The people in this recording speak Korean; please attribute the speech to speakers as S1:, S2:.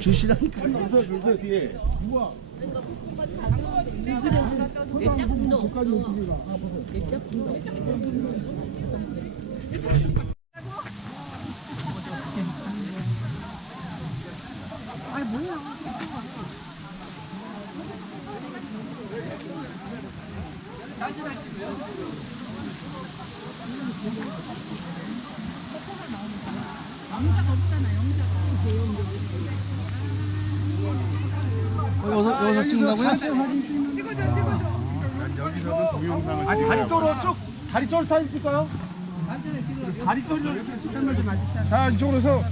S1: 주시라니까. 여기서 여기서 찍는다고요?
S2: 여기서는 동영상을
S3: 아니 다리 쪽으로 쭉 다리 쪽으로 사진 찍어요? 다리 쪽으로 설명 좀 해주세요.
S2: 자 이쪽으로 해서